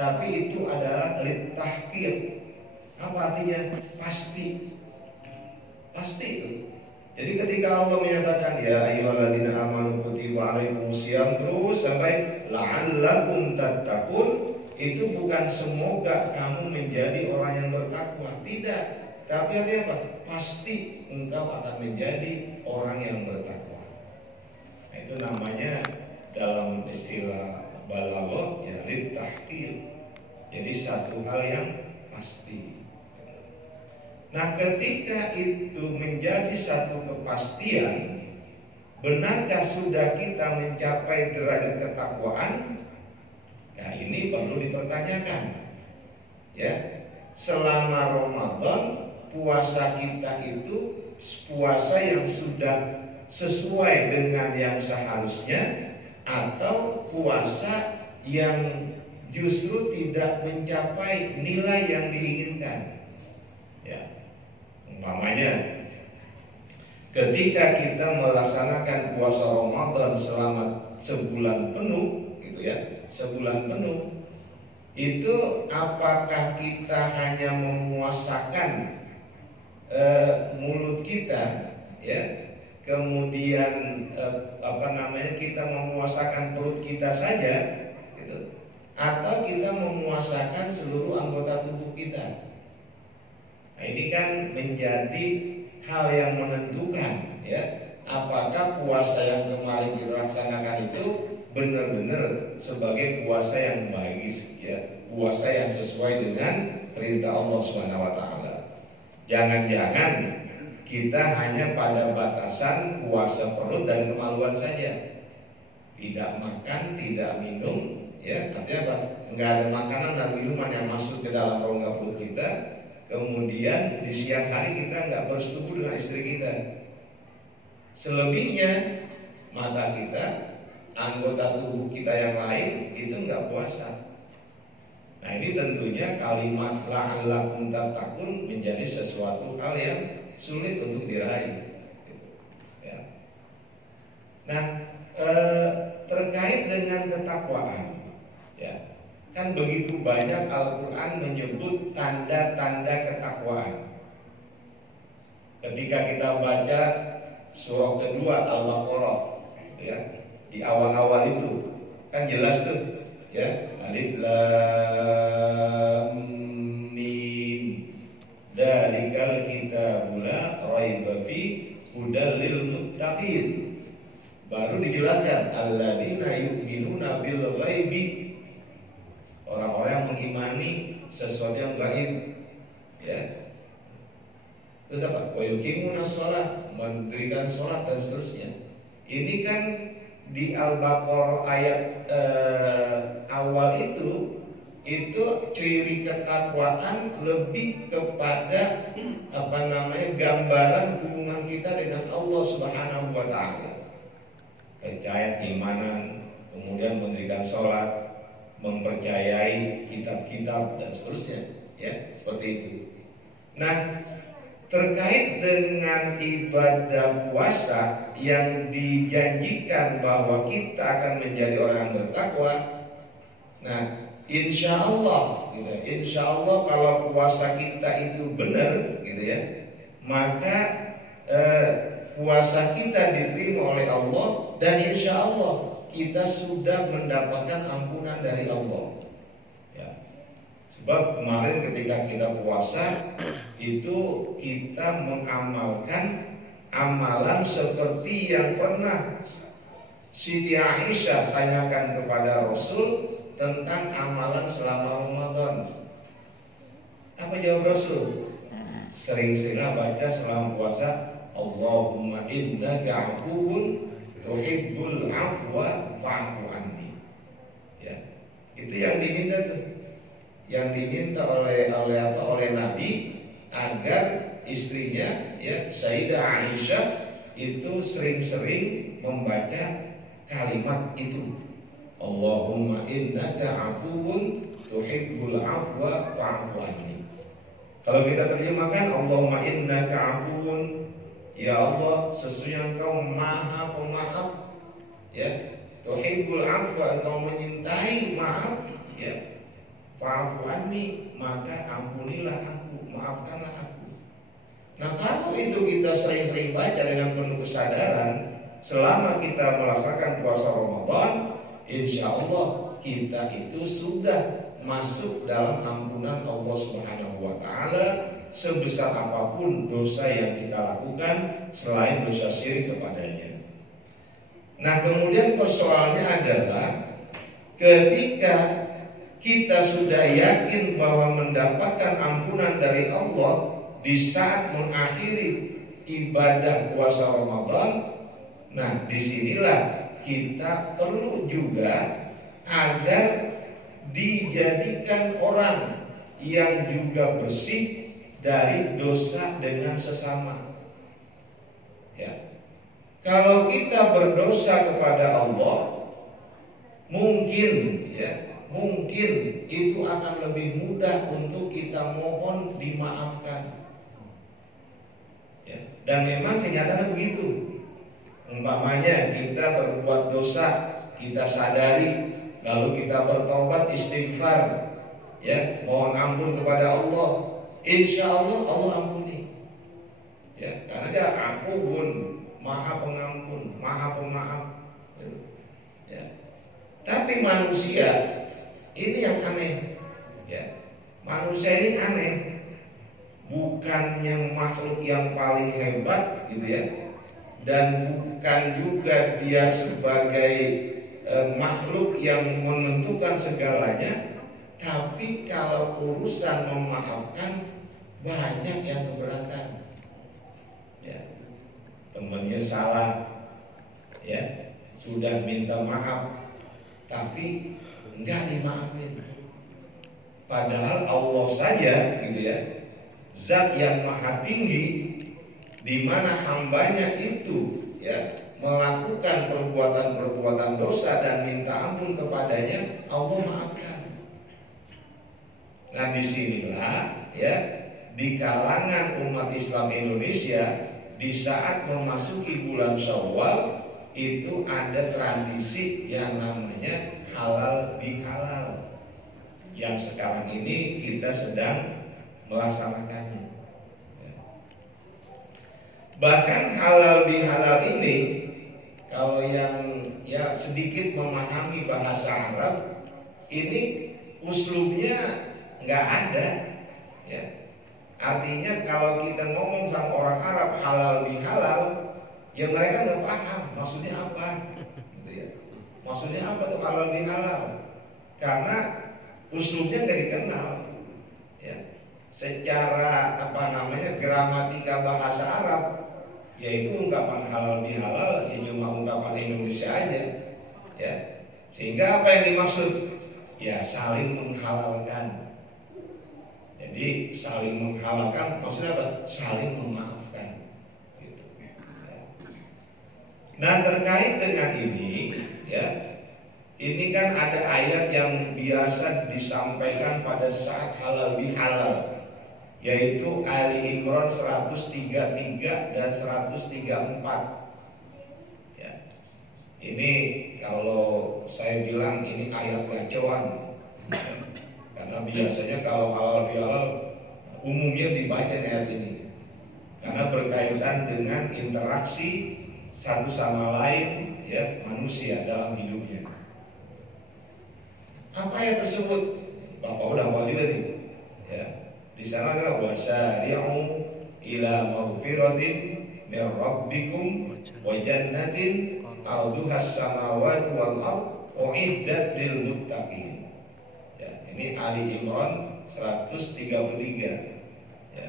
tapi itu adalah litahkir. Apa artinya? Pasti. Pasti itu. Jadi ketika Allah menyatakan ya ayyuhalladzina amanu kutiba alaikumusiyam terus sampai la'allakum tattaqun, itu bukan semoga kamu menjadi orang yang bertakwa, tidak. Tapi artinya apa? Pasti engkau akan menjadi orang yang bertakwa. Nah, itu namanya dalam istilah balaghah ya litahqiq. Jadi satu hal yang pasti. Nah, ketika itu menjadi satu kepastian, benarkah sudah kita mencapai derajat ketakwaan? Nah, ini perlu dipertanyakan. Ya, selama Ramadan puasa kita itu puasa yang sudah sesuai dengan yang seharusnya atau puasa yang justru tidak mencapai nilai yang diinginkan. Ya, umpamanya ketika kita melaksanakan puasa Ramadan selama sebulan penuh, gitu ya, sebulan penuh, itu apakah kita hanya memuasakan mulut kita, ya, kemudian kita memuasakan perut kita saja, gitu, atau kita memuasakan seluruh anggota tubuh kita? Nah, ini kan menjadi hal yang menentukan, ya, apakah puasa yang kemarin kita laksanakan itu benar-benar sebagai puasa yang baik, ya, puasa yang sesuai dengan perintah Allah SWT. Jangan-jangan kita hanya pada batasan puasa perut dan kemaluan saja, tidak makan, tidak minum, ya, artinya apa? Enggak ada makanan dan minuman yang masuk ke dalam rongga perut kita. Kemudian di siang hari kita nggak bersetubuh dengan istri kita. Selebihnya mata kita, anggota tubuh kita yang lain itu nggak puasa. Nah, ini tentunya kalimat la'allakum tattaqun menjadi sesuatu hal yang sulit untuk diraih. Ya. Nah, terkait dengan ketakwaan, ya, kan begitu banyak Al-Quran menyebut tanda-tanda ketakwaan. Ketika kita baca surah kedua Al-Baqarah, ya, di awal-awal itu kan jelas tuh, ya, alif lam mim dzalikal kitabul la raiba fi hudal lil muttaqin. Baru dijelaskan alladzina yu'minuna bil ghaibi, orang-orang yang mengimani sesuatu yang gaib, ya. Terus apa? Wa yuqimunas shalah, mendirikan salat dan seterusnya. Ini kan di Al-Baqarah ayat awal itu ciri ketakwaan lebih kepada gambaran hubungan kita dengan Allah Subhanahu wa taala. Percaya keimanan, kemudian mendirikan salat, mempercayai kitab-kitab dan seterusnya, ya, seperti itu. Nah, terkait dengan ibadah puasa yang dijanjikan bahwa kita akan menjadi orang yang bertakwa, nah, insya Allah, gitu, insya Allah kalau puasa kita itu benar, gitu ya, maka puasa kita diterima oleh Allah dan insya Allah kita sudah mendapatkan ampunan dari Allah. Ya. Sebab kemarin ketika kita puasa itu kita mengamalkan amalan seperti yang pernah Siti Aisyah tanyakan kepada Rasul tentang amalan selama Ramadan. Apa jawab Rasul? Sering-sering baca selama puasa, Allahumma innaka afuwun tuhibbul afwa fa'fu anni. Ya. Itu yang diminta tuh. Yang diminta oleh Nabi agar istrinya, ya, Sayyidah Aisyah itu sering-sering membaca kalimat itu. Allahumma innaka afuwun tuhibbul afwa fa'fu anni. Kalau kita terjemahkan Allahumma innaka afuwun, ya Allah, sesungguhnya Engkau Maha Pemaaf, ya, tuhibbul afwa, Engkau menyintai maaf, ya, fa'fu anni, maka ampunilah aku, maafkanlah aku. Nah, kalau itu kita sering-sering baca dengan penuh kesadaran selama kita melaksanakan puasa Ramadan, insya Allah kita itu sudah masuk dalam ampunan Allah Subhanahu wa taala sebesar apapun dosa yang kita lakukan selain dosa syirik kepadanya. Nah, kemudian persoalannya adalah ketika kita sudah yakin bahwa mendapatkan ampunan dari Allah di saat mengakhiri ibadah puasa Ramadan, nah disinilah kita perlu juga agar dijadikan orang yang juga bersih dari dosa dengan sesama. Ya. Kalau kita berdosa kepada Allah, mungkin itu akan lebih mudah untuk kita mohon dimaafkan. Ya. Dan memang kenyataannya begitu. Umpamanya kita berbuat dosa, kita sadari, lalu kita bertobat, istighfar, ya, mohon ampun kepada Allah, insya Allah Allah ampuni. Ya, karena Dia Afuwun, Maha Pengampun, Maha Pemaaf. Ya. Tapi manusia ini yang aneh. Ya. Manusia ini aneh. Bukannya makhluk yang paling hebat, gitu ya. Dan bukan juga dia sebagai makhluk yang menentukan segalanya. Tapi kalau urusan memaafkan, banyak yang keberatan. Ya. Temannya salah, ya, sudah minta maaf, tapi enggak dimaafin. Padahal Allah saja, gitu ya, Zat yang maha tinggi, di mana hambanya itu, ya, melakukan perbuatan-perbuatan dosa dan minta ampun kepadanya, Allah maafkan. Nah, disinilah, ya, di kalangan umat Islam Indonesia, di saat memasuki bulan Syawal itu ada tradisi yang namanya halal bihalal, yang sekarang ini kita sedang melaksanakannya. Bahkan halal bihalal ini, kalau yang ya sedikit memahami bahasa Arab, ini uslubnya nggak ada, ya. Artinya kalau kita ngomong sama orang Arab halal bihalal, ya mereka nggak paham maksudnya apa, gitu ya. Maksudnya apa tuh halal bihalal? Karena uslubnya nggak dikenal, ya. Secara gramatika bahasa Arab, yaitu ungkapan halal bihalal ya cuma ungkapan Indonesia aja, ya. Sehingga apa yang dimaksud? Ya saling menghalalkan. Jadi saling menghalalkan maksudnya apa? Saling memaafkan, gitu. Nah, terkait dengan ini, ya, ini kan ada ayat yang biasa disampaikan pada saat halal bihalal, yaitu Ali Imran 133 dan 134. Ya. Ini kalau saya bilang ini ayat gacoan, karena biasanya kalau halal bihalal umumnya dibaca ayat ini, karena berkaitan dengan interaksi satu sama lain, ya, manusia dalam hidupnya. Apa ayat tersebut? Bapak udah wali tadi, ya. Di sana adalah wasari'u ila maghfiratin min rabbikum wa jannatin arduhas samawati wal ard uiddat lil muttaqin. Ya, ini Ali Imran 133. Ya.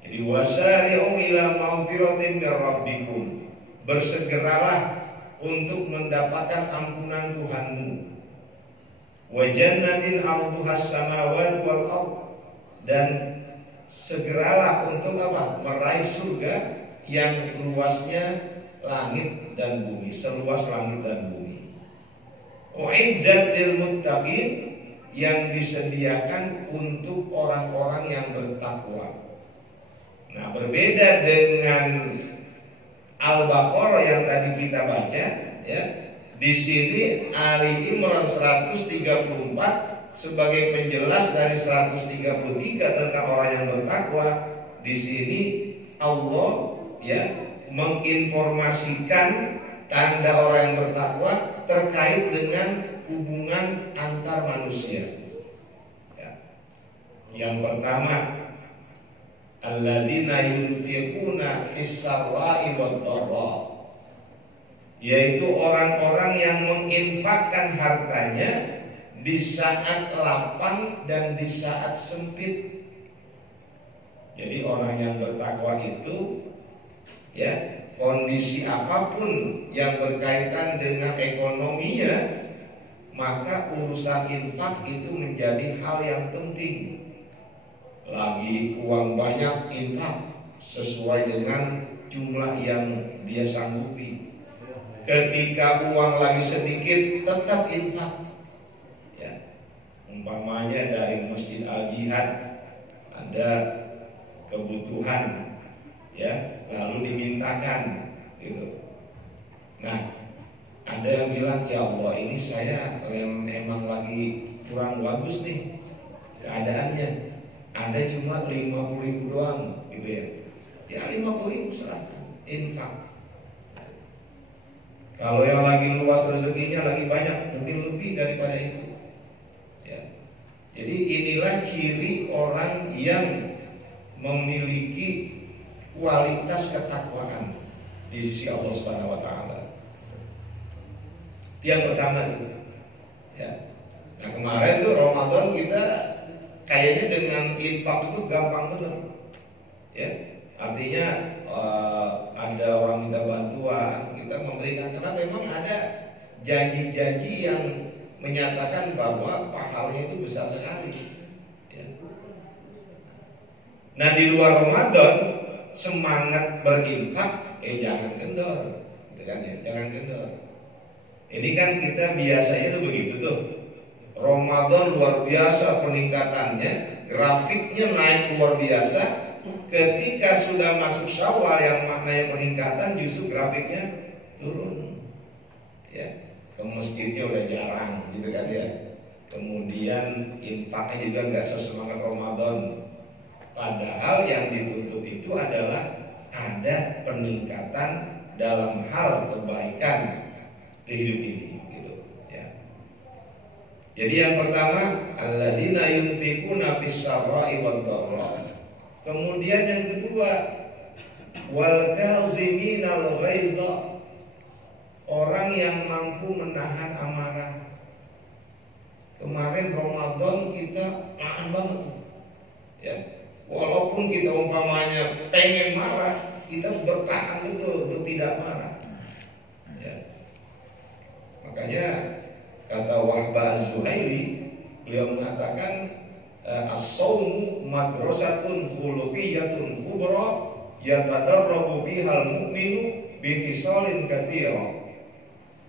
Jadi wasari'u ila maghfiratin min rabbikum, bersegeralah untuk mendapatkan ampunan Tuhanmu. Wa jannatin arduhas samawati wal ard, dan segeralah untuk apa? Meraih surga yang luasnya langit dan bumi, seluas langit dan bumi. Uiddat lil muttaqin, yang disediakan untuk orang-orang yang bertakwa. Nah, berbeda dengan Al-Baqarah yang tadi kita baca, ya. Di sini Ali Imran 134 sebagai penjelas dari 133 tentang orang yang bertakwa. Di sini Allah ya menginformasikan tanda orang yang bertakwa terkait dengan hubungan antar manusia. Ya. Yang pertama, alladzina yunfiquna fis-sarra'i wad-dharra, yaitu orang-orang yang menginfakkan hartanya di saat lapang dan di saat sempit. Jadi orang yang bertakwa itu ya, kondisi apapun yang berkaitan dengan ekonominya, maka urusan infak itu menjadi hal yang penting. Lagi uang banyak, infak sesuai dengan jumlah yang dia sanggupi. Ketika uang lagi sedikit, tetap infak. Ya, umpamanya dari Masjid Al-Jihad ada kebutuhan, ya, lalu dimintakan, gitu. Nah, ada yang bilang, ya Allah, ini saya emang lagi kurang bagus nih keadaannya. Ada cuma 50.000 doang, gitu ya. Ya 50.000 serahkan, infak. Kalau yang lagi luas rezekinya lagi banyak, mungkin lebih daripada itu. Ya. Jadi inilah ciri orang yang memiliki kualitas ketakwaan di sisi Allah Subhanahu wa taala. Yang pertama itu. Ya. Nah, kemarin tuh Ramadan kita kayaknya dengan infak itu gampang betul. Ya. Artinya ada orang minta bantuan, kita memberikan, karena memang ada janji-janji yang menyatakan bahwa pahalanya itu besar sekali. Ya. Nah, di luar Ramadan semangat berinfak jangan kendor, gitu kan ya, jangan kendor. Ini kan kita biasanya tuh begitu tuh. Ramadan luar biasa peningkatannya, grafiknya naik luar biasa. Ketika sudah masuk Syawal yang maknanya peningkatan, justru grafiknya turun. Ya, ke masjidnya udah jarang, gitu kan ya. Kemudian infaknya juga nggak sesemangat Ramadan. Padahal yang dituntut itu adalah ada peningkatan dalam hal kebaikan di hidup ini, gitu ya. Jadi yang pertama, alladzina yunfiquna fis-sarra'i wad-dharra. Kemudian yang kedua, wal kaziminal ghaiza, orang yang mampu menahan amarah. Kemarin Ramadan kita nahan banget, ya. Walaupun kita umpamanya pengen marah, kita bertahan betul untuk tidak marah. Ya. Makanya kata Wahbah Az-Zuhaili, beliau mengatakan as-sawmu madrasatun khuluqiyyatun kubra yatadarrabu bihal mu'minu bi khisalin katsira.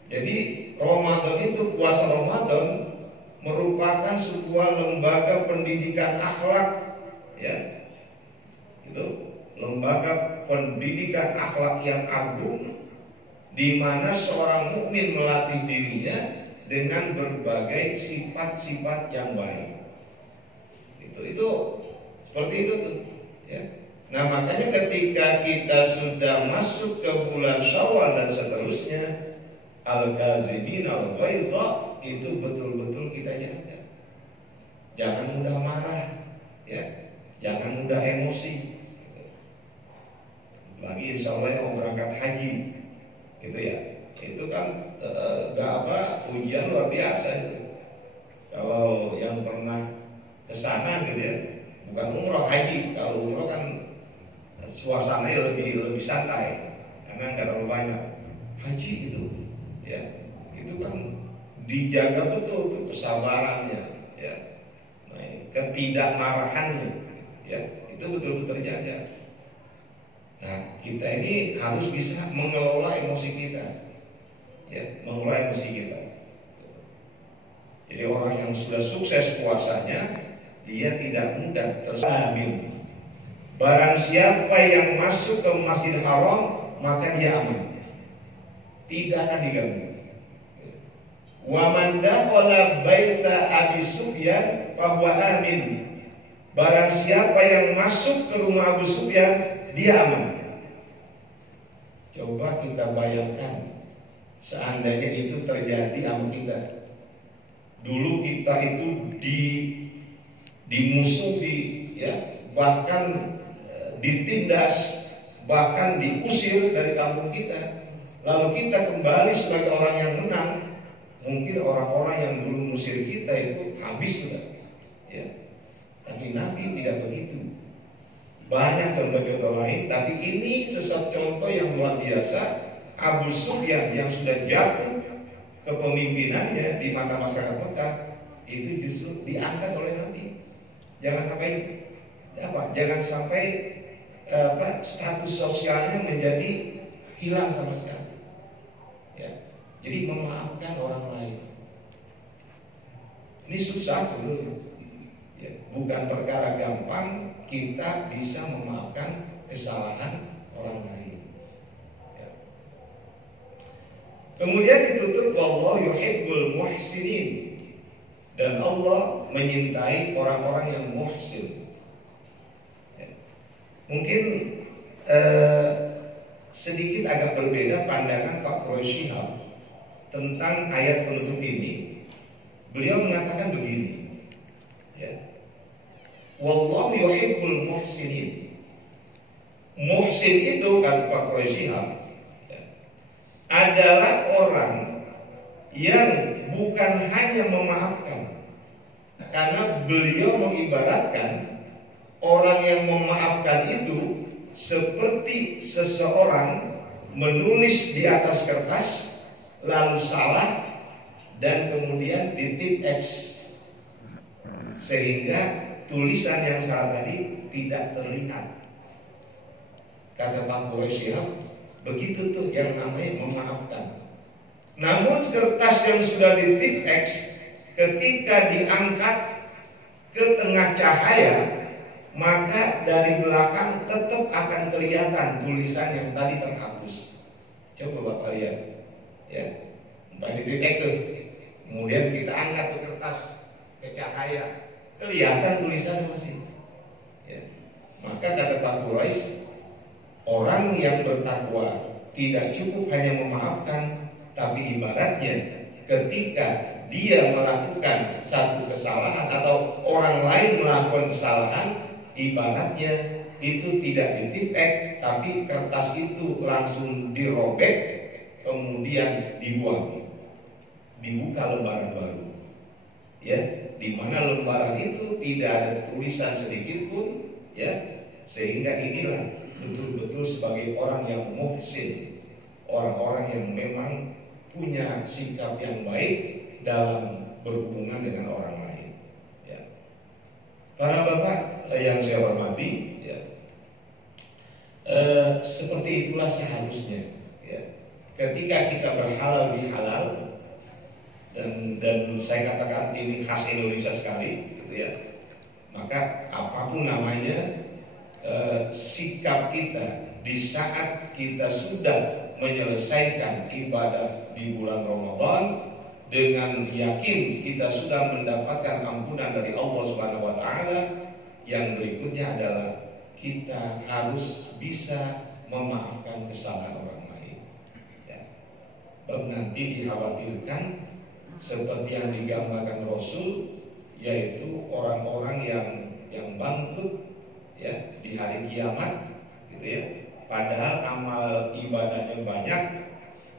Jadi Ramadan itu, puasa Ramadan merupakan sebuah lembaga pendidikan akhlak, ya. Itu lembaga pendidikan akhlak yang agung, di mana seorang mukmin melatih dirinya dengan berbagai sifat-sifat yang baik. Itu seperti itu tuh, ya. Nah, makanya ketika kita sudah masuk ke bulan Syawal dan seterusnya, al-kazimin al-ghaiza, itu betul-betul kita jaga. Jangan mudah marah, ya. Jangan mudah emosi. Lagi insya Allah yang mau berangkat haji, gitu ya. Itu kan ujian luar biasa itu. Kalau yang pernah kesana gitu ya, bukan umroh, haji. Kalau umroh kan suasananya lebih santai karena nggak terlalu banyak. Haji itu, ya, itu kan dijaga betul tuh kesabarannya, ya, nah, ketidakmarahannya, ya, itu betul-betul terjaga. Nah, kita ini harus bisa mengelola emosi kita, ya, mengelola emosi kita. Jadi orang yang sudah sukses puasanya, dia tidak mudah tersamin. Barang siapa yang masuk ke Masjidil Haram, maka dia aman, tidak akan diganggu. Wa man dakhala baita Abi Sufyan fahuwa amin. Barang siapa yang masuk ke rumah Abu Sufyan, dia aman. Coba kita bayangkan, seandainya itu terjadi sama kita. Dulu kita itu dimusuhi, ya, bahkan ditindas, bahkan diusir dari kampung kita. Lalu kita kembali sebagai orang yang menang. Mungkin orang-orang yang dulu mengusir kita itu habis sudah, ya. Tapi Nabi tidak begitu. Banyak contoh-contoh lain, tapi ini sesat contoh yang luar biasa. Abu Sufyan yang sudah jatuh kepemimpinannya di mata masyarakat Mekah itu justru diangkat oleh Nabi. Jangan sampai status sosialnya menjadi hilang sama sekali. Ya. Jadi memaafkan orang lain. Ini susah sebetulnya. Ya, bukan perkara gampang kita bisa memaafkan kesalahan orang lain. Ya. Kemudian ditutup wallahu yuhibbul muhsinin, dan Allah menyintai orang-orang yang muhsin. Ya. Mungkin sedikit agak berbeda pandangan Pak Quraisyihab tentang ayat penutup ini. Beliau mengatakan begini, ya. Wallahu yuhibbul muhsinin. Muhsin itu, kata Pak Quraisyihab, ya, adalah orang yang bukan hanya memaafkan. Karena beliau mengibaratkan orang yang memaafkan itu seperti seseorang menulis di atas kertas lalu salah dan kemudian ditip X, sehingga tulisan yang salah tadi tidak terlihat. Kata Pak Quraisyihab, begitu tuh yang namanya memaafkan. Namun kertas yang sudah ditip X ketika diangkat ke tengah cahaya, maka dari belakang tetap akan kelihatan tulisan yang tadi terhapus. Coba Bapak lihat, ya, di titik tuh, kemudian kita angkat ke kertas, ke cahaya, kelihatan tulisannya masih. Ya. Maka kata Pak Quraisy, orang yang bertakwa tidak cukup hanya memaafkan, tapi ibaratnya ketika dia melakukan satu kesalahan atau orang lain melakukan kesalahan, ibaratnya itu tidak ditipek, tapi kertas itu langsung dirobek, kemudian dibuang, dibuka lembaran baru, ya, di mana lembaran itu tidak ada tulisan sedikit pun, ya, sehingga inilah betul-betul sebagai orang yang muhsin, orang-orang yang memang punya sikap yang baik dalam berhubungan dengan orang lain. Ya. Para bapak yang saya hormati, ya, seperti itulah seharusnya. Ya. Ketika kita berhalal bihalal, dan saya katakan ini khas Indonesia sekali, gitu ya. Maka apapun namanya, sikap kita di saat kita sudah menyelesaikan ibadah di bulan Ramadan dengan yakin kita sudah mendapatkan ampunan dari Allah Subhanahu wa taala, yang berikutnya adalah kita harus bisa memaafkan kesalahan orang lain. Ya. Nanti dikhawatirkan seperti yang digambarkan Rasul, yaitu orang-orang yang bangkrut, ya, di hari kiamat, gitu ya. Padahal amal ibadahnya banyak,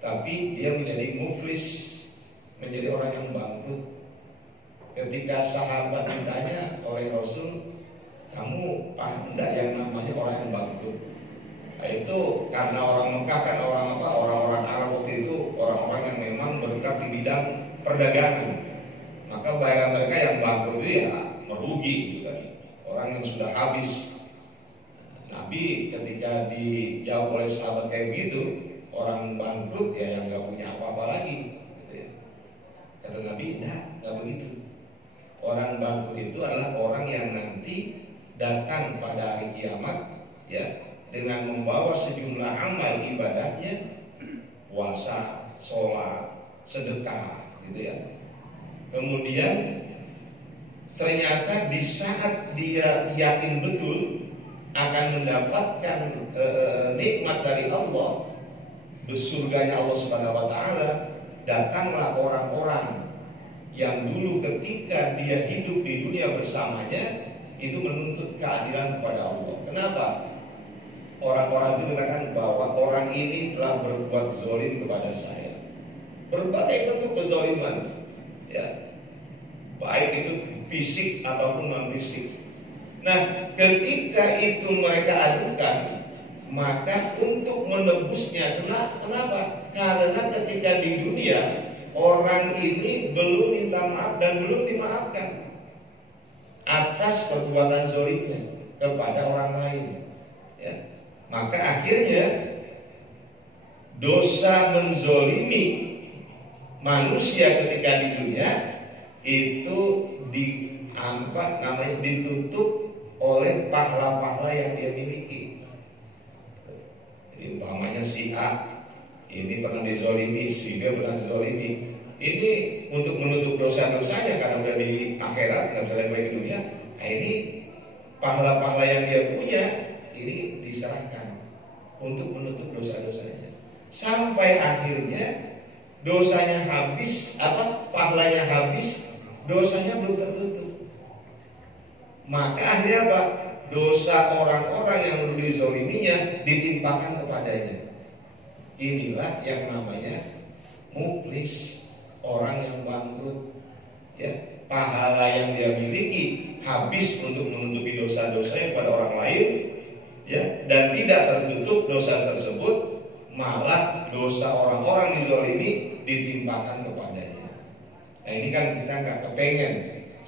tapi dia menjadi muflis, menjadi orang yang bangkrut. Ketika sahabat ditanya oleh Rasul, kamu paham enggak yang namanya orang yang bangkrut? Nah, itu karena orang Mekah kan orang-orang Arab waktu itu orang-orang yang memang bergerak di bidang perdagangan. Maka bayangan mereka yang bangkrut itu ya merugi, gitu kan. Orang yang sudah habis. Nabi ketika dijawab oleh sahabat kayak gitu, orang bangkrut ya yang nggak punya apa-apa lagi, gitu ya. Kata Nabi, nggak begitu. Orang bangkrut itu adalah orang yang nanti datang pada hari kiamat, ya, dengan membawa sejumlah amal ibadahnya, puasa, sholat, sedekah, gitu ya. Kemudian ternyata di saat dia yakin betul akan mendapatkan nikmat dari Allah, surganya Allah Subhanahu wa taala, datanglah orang-orang yang dulu ketika dia hidup di dunia bersamanya itu menuntut keadilan kepada Allah. Kenapa? Orang-orang itu mengatakan bahwa orang ini telah berbuat zalim kepada saya. Berbagai bentuk kezaliman, ya, baik itu fisik ataupun non fisik. Nah, ketika itu mereka adukan, maka untuk menebusnya, kenapa? Karena ketika di dunia orang ini belum minta maaf dan belum dimaafkan atas perbuatan zalimnya kepada orang lain, ya. Maka akhirnya dosa menzolimi manusia ketika di dunia itu ditutup oleh pahala-pahala yang dia miliki. Jadi umpamanya si A ini pernah dizolimi, si B pernah dizolimi. Ini untuk menutup dosa-dosanya karena udah di akhirat, nggak bisa lagi di dunia. Nah, ini pahala-pahala yang dia punya ini diserahkan untuk menutup dosa-dosanya. Sampai akhirnya dosanya habis, pahalanya habis, dosanya belum tertutup. Maka akhirnya apa? Dosa orang-orang yang dulu dizoliminya ditimpakan kepadanya. Inilah yang namanya muflis, orang yang bangkrut. Ya, pahala yang dia miliki habis untuk menutupi dosa-dosanya kepada orang lain, ya, dan tidak tertutup dosa tersebut, malah dosa orang-orang dizolimi ditimpakan kepadanya. Nah, ini kan kita nggak kepengen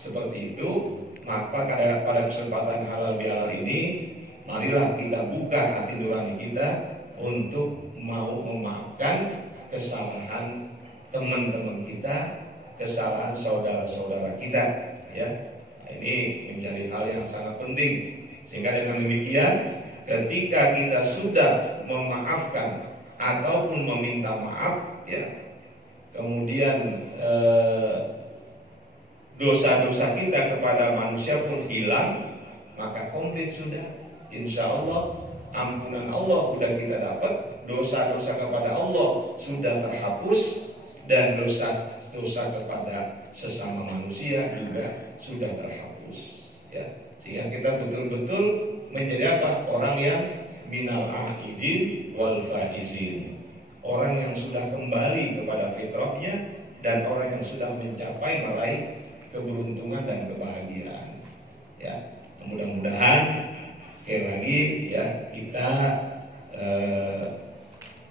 seperti itu. Maka pada kesempatan halal bihalal ini, marilah kita buka hati nurani kita untuk mau memaafkan kesalahan teman-teman kita, kesalahan saudara-saudara kita, ya. Ini menjadi hal yang sangat penting. Sehingga dengan demikian, ketika kita sudah memaafkan ataupun meminta maaf, ya, kemudian dosa-dosa kita kepada manusia pun hilang, maka komplit sudah. Insya Allah ampunan Allah sudah kita dapat, dosa-dosa kepada Allah sudah terhapus, dan dosa-dosa kepada sesama manusia juga sudah terhapus, ya. Sehingga kita betul-betul menjadi apa? Orang yang minal aidin wal faizin, orang yang sudah kembali kepada fitrahnya dan orang yang sudah mencapai meraih keberuntungan dan kebahagiaan, ya. Mudah-mudahan sekali lagi, ya, kita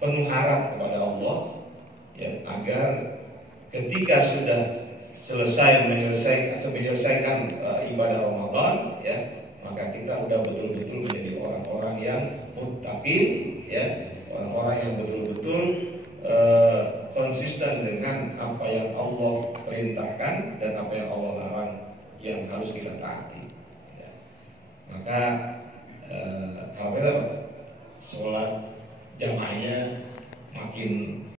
penuh harap kepada Allah, ya, agar ketika sudah selesai menyelesaikan ibadah Ramadan, ya, maka kita udah betul-betul menjadi orang-orang yang muttaqin, ya, orang-orang yang betul-betul konsisten dengan apa yang Allah perintahkan dan apa yang Allah larang yang harus kita taati, ya. Maka alhamdulillah sholat jamaahnya makin